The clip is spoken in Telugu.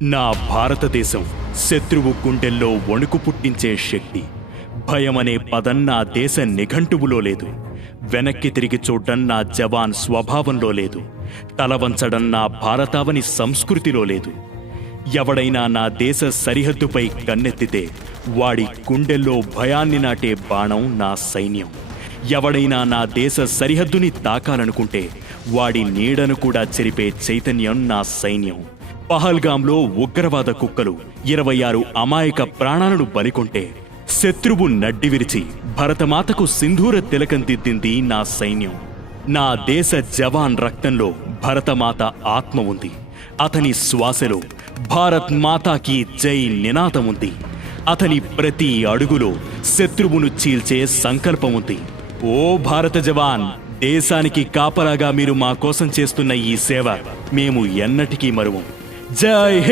నా భారతదేశం శత్రువు గుండెల్లో వణుకు పుట్టించే శక్తి. భయమనే పదం నా దేశ నిఘంటువులో లేదు. వెనక్కి తిరిగి చూడ్డం నా జవాన్ స్వభావంలో లేదు. తలవంచడం నా భారతావని సంస్కృతిలో లేదు. ఎవడైనా నా దేశ సరిహద్దుపై కన్నెత్తితే వాడి గుండెల్లో భయాన్ని నాటే బాణం నా సైన్యం. ఎవడైనా నా దేశ సరిహద్దుని తాకాలనుకుంటే వాడి నీడను కూడా చెరిపే చైతన్యం నా సైన్యం. పహల్గాంలో ఉగ్రవాద కుక్కలు 26 అమాయక ప్రాణాలను బలికొంటే శత్రువు నడ్డి విరిచి భరతమాతకు సింధూర తిలకం దిద్దింది నా సైన్యం. నా దేశ జవాన్ రక్తంలో భరతమాత ఆత్మ ఉంది. అతని శ్వాసలో భారత్ మాతాకి జై నినాదం ఉంది. అతని ప్రతి అడుగులో శత్రువును చీల్చే సంకల్పం ఉంది. ఓ భారత జవాన్, దేశానికి కాపలాగా మీరు మా కోసం చేస్తున్న ఈ సేవ మేము ఎన్నటికీ మరువం. జై హింద్.